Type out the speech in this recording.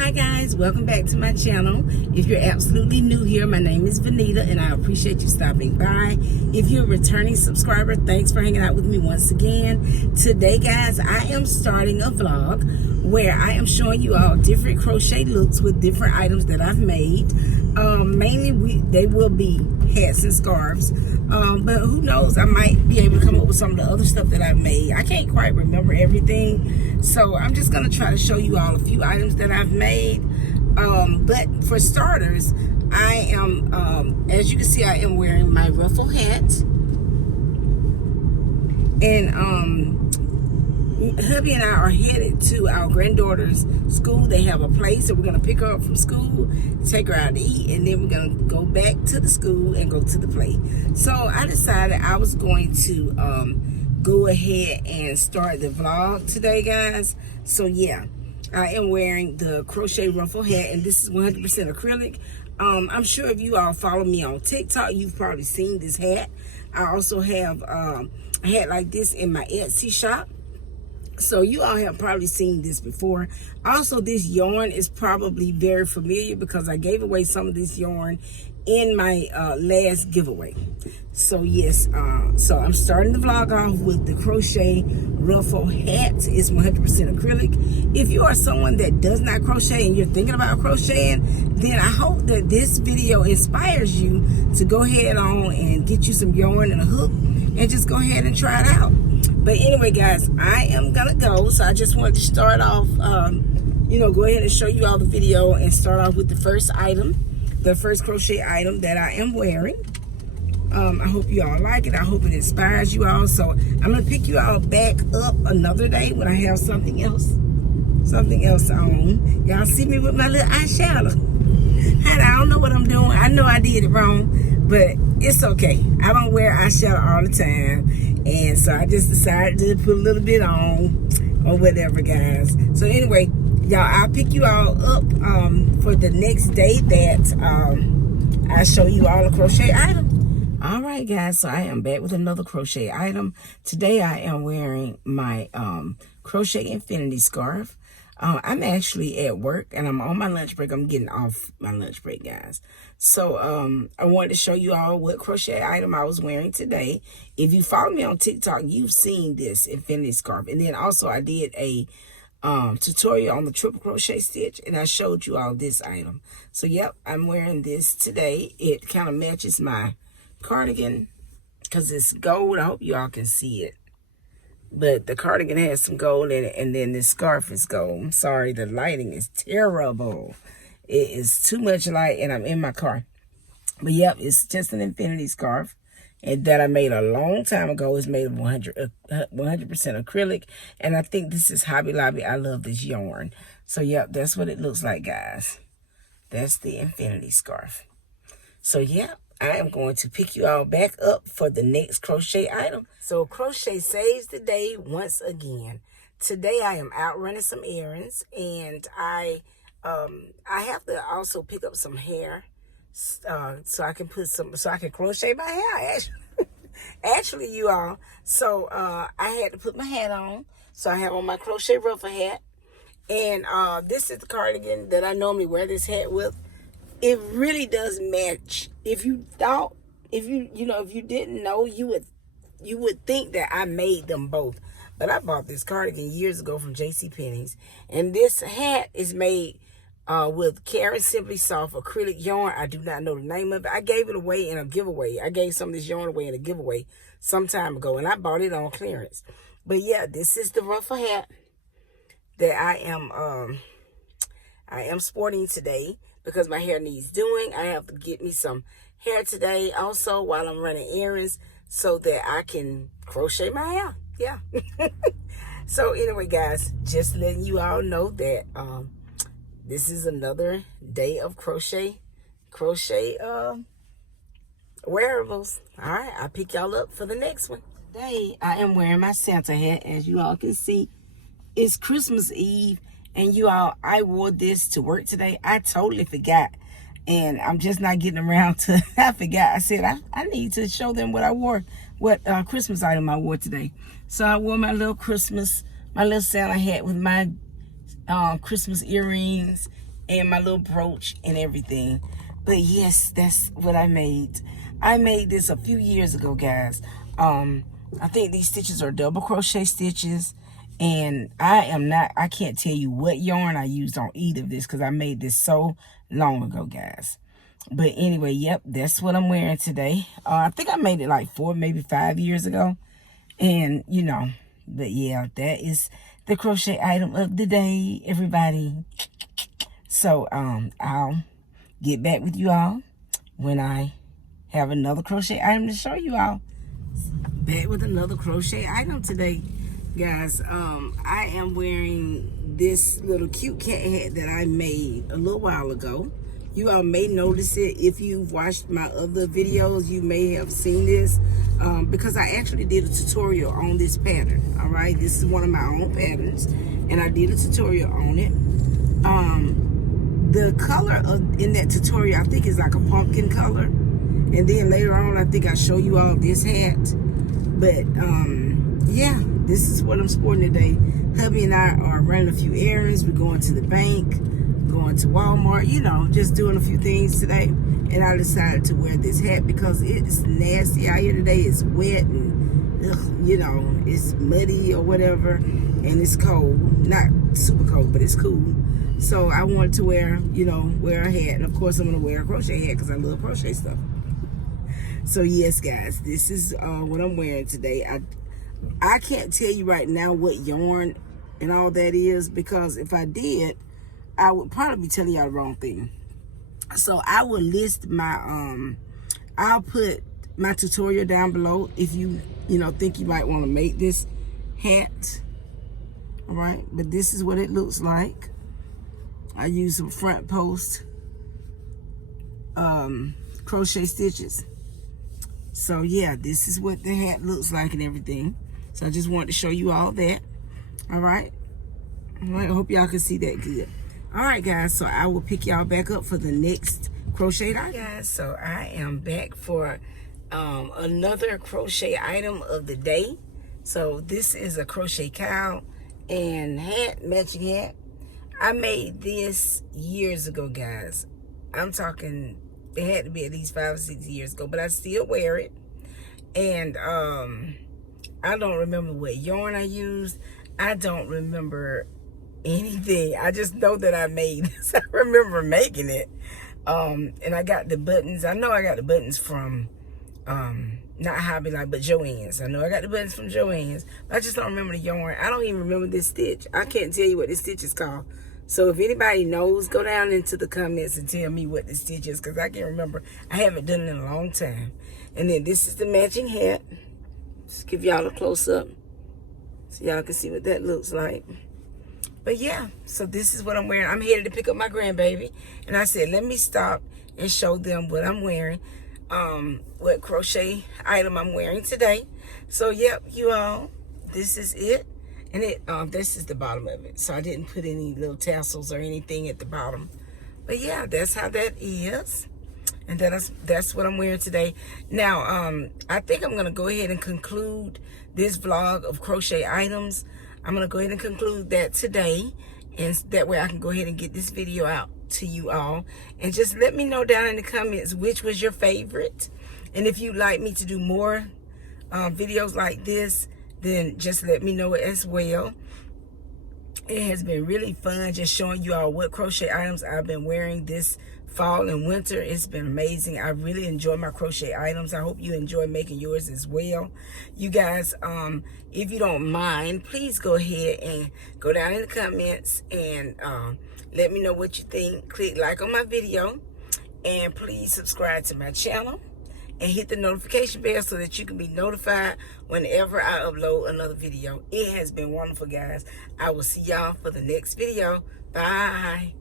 Hi guys, welcome back to my channel. If you're absolutely new here, my name is Vanita and I appreciate you stopping by. If you're a returning subscriber, thanks for hanging out with me once again. Today guys, I am starting a vlog where I am showing you all different crochet looks with different items that I've made. Mainly they will be hats and scarves, but who knows, I might be able to come up with some of the other stuff that I've made. I can't quite remember everything, so I'm just going to try to show you all a few items that I've made. But for starters, I am, as you can see, I am wearing my Ruffle Hat, and hubby and I are headed to our granddaughter's school. They have a place, so we're going to pick her up from school, take her out to eat, and then we're going to go back to the school and go to the play. So I decided I was going to go ahead and start the vlog today, guys. So yeah, I am wearing the crochet Ruffle Hat, and this is 100% acrylic. I'm sure if you all follow me on TikTok, you've probably seen this hat. I also have a hat like this in my Etsy shop. So you all have probably seen this before. Also, this yarn is probably very familiar because I gave away some of this yarn in my last giveaway. So yes, so I'm starting the vlog off with the crochet Ruffle Hat. It's 100% acrylic. If you are someone that does not crochet and you're thinking about crocheting, then I hope that this video inspires you to go ahead on and get you some yarn and a hook and just go ahead and try it out. But anyway, guys, I am gonna go. So I just wanted to start off, go ahead and show you all the video and start off with the first item, the first crochet item that I am wearing. I hope you all like it. I hope it inspires you all. So I'm gonna pick you all back up another day when I have something else on. Y'all see me with my little eyeshadow. And I don't know what I'm doing. I know I did it wrong, but it's okay. I don't wear eyeshadow all the time, and so I just decided to put a little bit on or whatever, guys. So anyway, y'all, I'll pick you all up for the next day that I show you all a crochet item. All right, guys, so I am back with another crochet item. Today I am wearing my crochet infinity scarf. I'm actually at work and I'm on my lunch break. I'm getting off my lunch break, guys. So I wanted to show you all what crochet item I was wearing today. If you follow me on TikTok, you've seen this infinity scarf. And then also I did a tutorial on the triple crochet stitch, and I showed you all this item. So yep, I'm wearing this today. It kind of matches my cardigan because it's gold. I hope you all can see it. But the cardigan has some gold in it, and then this scarf is gold. I'm sorry, the lighting is terrible. It is too much light, and I'm in my car. But yep, it's just an infinity scarf and that I made a long time ago. It's made of 100% acrylic, and I think this is Hobby Lobby. I love this yarn. So yep, that's what it looks like, guys. That's the infinity scarf. So yep, I am going to pick you all back up for the next crochet item. So crochet saves the day once again. Today I am out running some errands, and I have to also pick up some hair so I can crochet my hair. Actually, you all. So I had to put my hat on. So I have on my crochet Ruffle Hat, and this is the cardigan that I normally wear this hat with. It really does match. If you didn't know, you would think that I made them both. But I bought this cardigan years ago from JCPenney's, and this hat is made with Karen Simply Soft acrylic yarn. I do not know the name of it. I gave it away in a giveaway. I gave some of this yarn away in a giveaway some time ago, and I bought it on clearance. But yeah, this is the Ruffle Hat that I am sporting today, because my hair needs doing. I have to get me some hair today also while I'm running errands so that I can crochet my hair. Yeah. So anyway, guys, just letting you all know that this is another day of crochet wearables. All right, I'll pick y'all up for the next one. Today I am wearing my Santa hat. As you all can see, it's Christmas Eve. And you all, I wore this to work today. I totally forgot. And I'm just not getting around to, I forgot. I said, I need to show them what I wore, what Christmas item I wore today. So I wore my little Santa hat with my Christmas earrings and my little brooch and everything. But yes, that's what I made. I made this a few years ago, guys. I think these stitches are double crochet stitches, and I can't tell you what yarn I used on either of this because I made this so long ago, guys. But anyway, yep, that's what I'm wearing today. I think I made it like 4, maybe 5 years ago. And, you know, but yeah, that is the crochet item of the day, everybody. So, I'll get back with you all when I have another crochet item to show you all. Back with another crochet item today, guys. I am wearing this little cute cat hat that I made a little while ago. You all may notice it if you've watched my other videos. You may have seen this because I actually did a tutorial on this pattern. All right, this is one of my own patterns, and I did a tutorial on it. The color in that tutorial, I think, is like a pumpkin color, and then later on, I think I show you all this hat. But yeah, this is what I'm sporting today. Hubby and I are running a few errands. We're going to the bank, going to Walmart, you know, just doing a few things today. And I decided to wear this hat because it's nasty out here today. It's wet and, ugh, you know, it's muddy or whatever. And it's cold. Not super cold, but it's cool. So I wanted to wear a hat. And of course, I'm going to wear a crochet hat because I love crochet stuff. So yes, guys, this is what I'm wearing today. I can't tell you right now what yarn and all that is, because if I did, I would probably be telling y'all the wrong thing. So I will list my I'll put my tutorial down below if you think you might want to make this hat. All right, but this is what it looks like. I use some front post crochet stitches. So yeah, this is what the hat looks like and everything. So I just wanted to show you all that. All right, I hope y'all can see that good. All right, guys, so I will pick y'all back up for the next crochet item. Guys, so I am back for another crochet item of the day. So this is a crochet cowl and hat, matching hat. I made this years ago, guys. I'm talking, it had to be at least 5 or 6 years ago, but I still wear it. And I don't remember what yarn I used. I don't remember anything. I just know that I made this. I remember making it. And I got the buttons. I know I got the buttons from not Hobby Lobby, but Joann's. I know I got the buttons from Joann's, but I just don't remember the yarn. I don't even remember this stitch. I can't tell you what this stitch is called. So if anybody knows, go down into the comments and tell me what this stitch is, because I can't remember. I haven't done it in a long time. And then this is the matching hat. Just give y'all a close-up so y'all can see what that looks like. But yeah, so this is what I'm wearing. I'm headed to pick up my grandbaby. And I said, let me stop and show them what I'm wearing. What crochet item I'm wearing today. So yep, you all, this is it. And this is the bottom of it. So I didn't put any little tassels or anything at the bottom. But yeah, that's how that is. And that's what I'm wearing today. Now, I think I'm going to go ahead and conclude this vlog of crochet items. I'm going to go ahead and conclude that today. And that way I can go ahead and get this video out to you all. And just let me know down in the comments which was your favorite. And if you'd like me to do more videos like this, then just let me know as well. It has been really fun just showing you all what crochet items I've been wearing this fall and winter. It's been amazing. I really enjoy my crochet items. I hope you enjoy making yours as well. You guys, if you don't mind, please go ahead and go down in the comments and let me know what you think. Click like on my video, and please subscribe to my channel and hit the notification bell so that you can be notified whenever I upload another video. It has been wonderful, guys. I will see y'all for the next video. Bye.